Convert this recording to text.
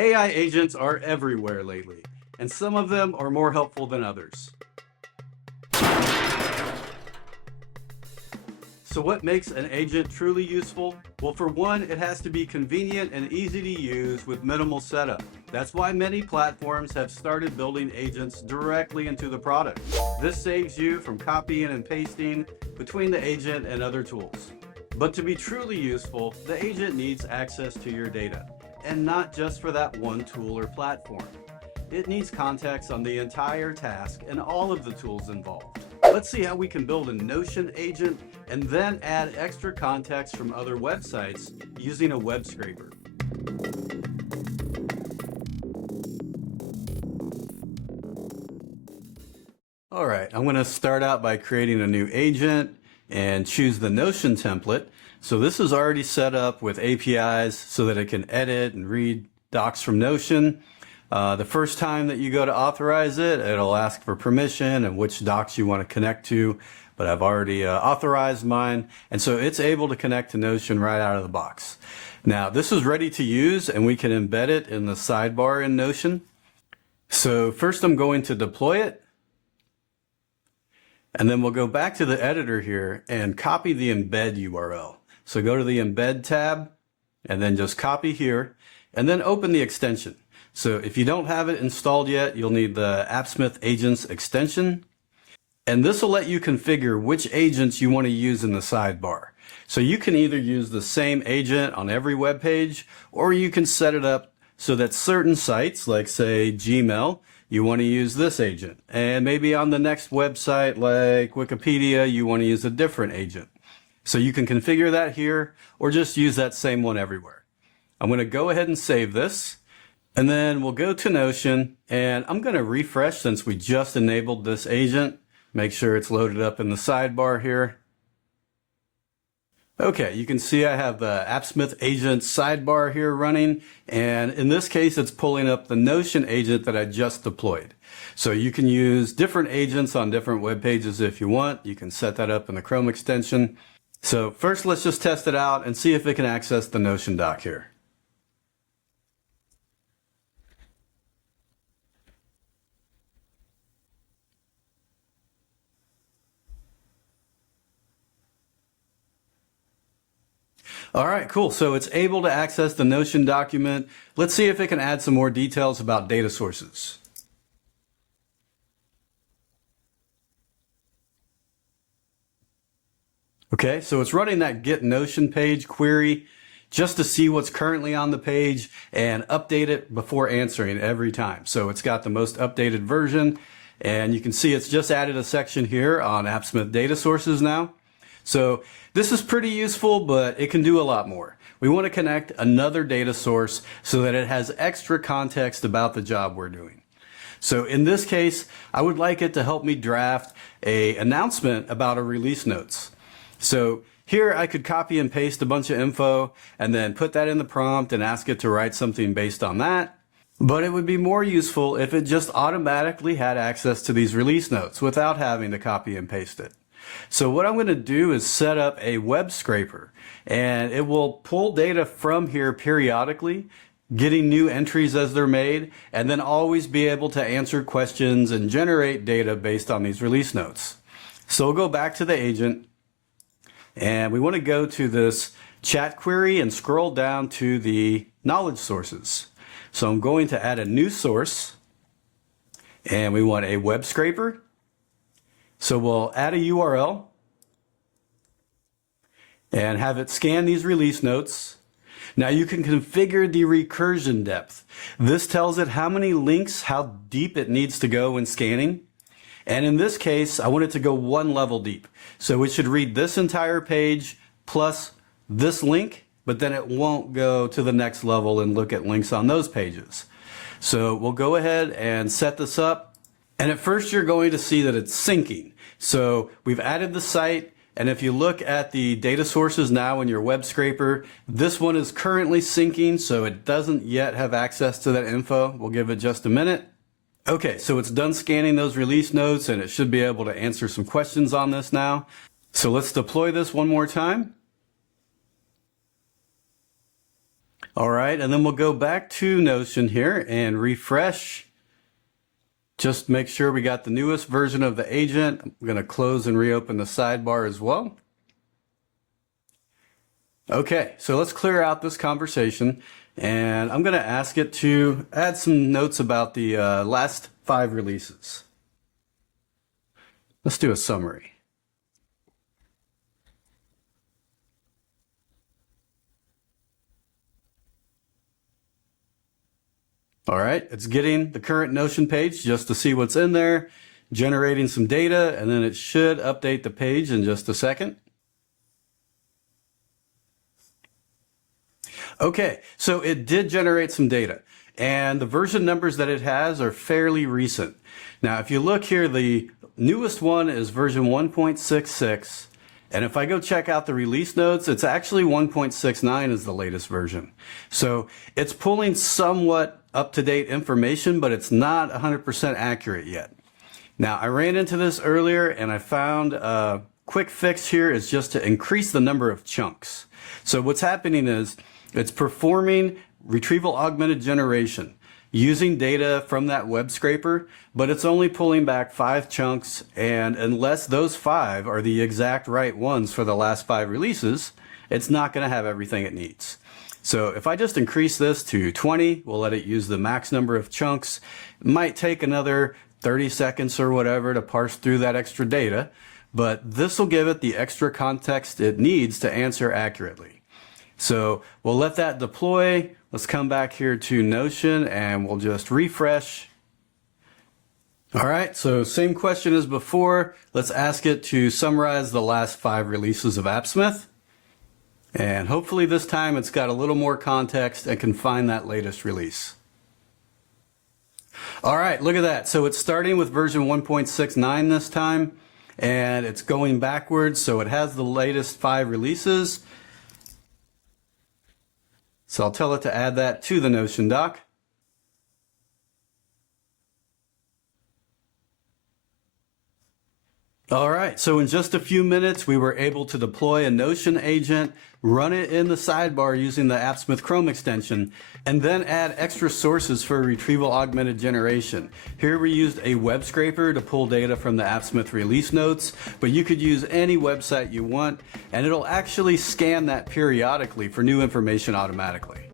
AI agents are everywhere lately, and some of them are more helpful than others. So what makes an agent truly useful? Well, for one, it has to be convenient and easy to use with minimal setup. That's why many platforms have started building agents directly into the product. This saves you from copying and pasting between the agent and other tools. But to be truly useful, the agent needs access to your data, and not just for that one tool or platform. It needs context on the entire task and all of the tools involved. Let's see how we can build a Notion agent and then add extra context from other websites using a web scraper. All right, I'm going to start out by creating a new agent and choose the Notion template. So this is already set up with APIs so that it can edit and read docs from Notion. The first time that you go to authorize it, it'll ask for permission and which docs you want to connect to, but I've already authorized mine, and so it's able to connect to Notion right out of the box. Now this is ready to use, and we can embed it in the sidebar in Notion. So first I'm going to deploy it, and then we'll go back to the editor here and copy the embed URL. So go to the embed tab, and then just copy here, and then open the extension. So if you don't have it installed yet, you'll need the AppSmith Agents extension. And this will let you configure which agents you want to use in the sidebar. So you can either use the same agent on every web page, or you can set it up so that certain sites, like say Gmail, you want to use this agent. And maybe on the next website, like Wikipedia, you want to use a different agent. So you can configure that here, or just use that same one everywhere. I'm going to go ahead and save this. And then we'll go to Notion, and I'm going to refresh since we just enabled this agent. Make sure it's loaded up in the sidebar here. Okay, you can see I have the AppSmith agent sidebar here running, and in this case it's pulling up the Notion agent that I just deployed. So you can use different agents on different web pages if you want. You can set that up in the Chrome extension. So first let's just test it out and see if it can access the Notion doc here. All right, cool. So it's able to access the Notion document. Let's see if it can add some more details about data sources. Okay, so it's running that Get Notion page query just to see what's currently on the page and update it before answering every time. So it's got the most updated version, and you can see it's just added a section here on AppSmith data sources now. So this is pretty useful, but it can do a lot more. We want to connect another data source so that it has extra context about the job we're doing. So in this case, I would like it to help me draft an announcement about a release notes. So here I could copy and paste a bunch of info and then put that in the prompt and ask it to write something based on that. But it would be more useful if it just automatically had access to these release notes without having to copy and paste it. So what I'm going to do is set up a web scraper, and it will pull data from here periodically, getting new entries as they're made, and then always be able to answer questions and generate data based on these release notes. So we'll go back to the agent, and we want to go to this chat query and scroll down to the knowledge sources. So I'm going to add a new source, and we want a web scraper. So we'll add a URL and have it scan these release notes. Now you can configure the recursion depth. This tells it how many links, how deep it needs to go when scanning. And in this case, I want it to go one level deep. So it should read this entire page plus this link, but then it won't go to the next level and look at links on those pages. So we'll go ahead and set this up. And at first you're going to see that it's syncing. So we've added the site, and if you look at the data sources now in your web scraper, this one is currently syncing, so it doesn't yet have access to that info. We'll give it just a minute. Okay, so it's done scanning those release notes, and it should be able to answer some questions on this now. So let's deploy this one more time. All right, and then we'll go back to Notion here and refresh. Just make sure we got the newest version of the agent. I'm going to close and reopen the sidebar as well. Okay, so let's clear out this conversation, and I'm going to ask it to add some notes about the last 5 releases. Let's do a summary. All right, it's getting the current Notion page just to see what's in there, generating some data, and then it should update the page in just a second. Okay, so it did generate some data, and the version numbers that it has are fairly recent. Now, if you look here, the newest one is version 1.66, and if I go check out the release notes, it's actually 1.69 is the latest version. So it's pulling somewhat up-to-date information, but it's not 100% accurate yet. Now, I ran into this earlier, and I found a quick fix here is just to increase the number of chunks. So what's happening is it's performing retrieval augmented generation using data from that web scraper, but it's only pulling back 5 chunks, and unless those 5 are the exact right ones for the last 5 releases, it's not going to have everything it needs. So if I just increase this to 20, we'll let it use the max number of chunks. It might take another 30 seconds or whatever to parse through that extra data, but this will give it the extra context it needs to answer accurately. So we'll let that deploy. Let's come back here to Notion and we'll just refresh. All right, so same question as before. Let's ask it to summarize the last 5 releases of AppSmith. And hopefully this time it's got a little more context and can find that latest release. All right, look at that. So it's starting with version 1.69 this time, and it's going backwards, so it has the latest 5 releases. So I'll tell it to add that to the Notion doc. All right, so in just a few minutes, we were able to deploy a Notion agent, run it in the sidebar using the AppSmith Chrome extension, and then add extra sources for retrieval augmented generation. Here we used a web scraper to pull data from the AppSmith release notes, but you could use any website you want, and it'll actually scan that periodically for new information automatically.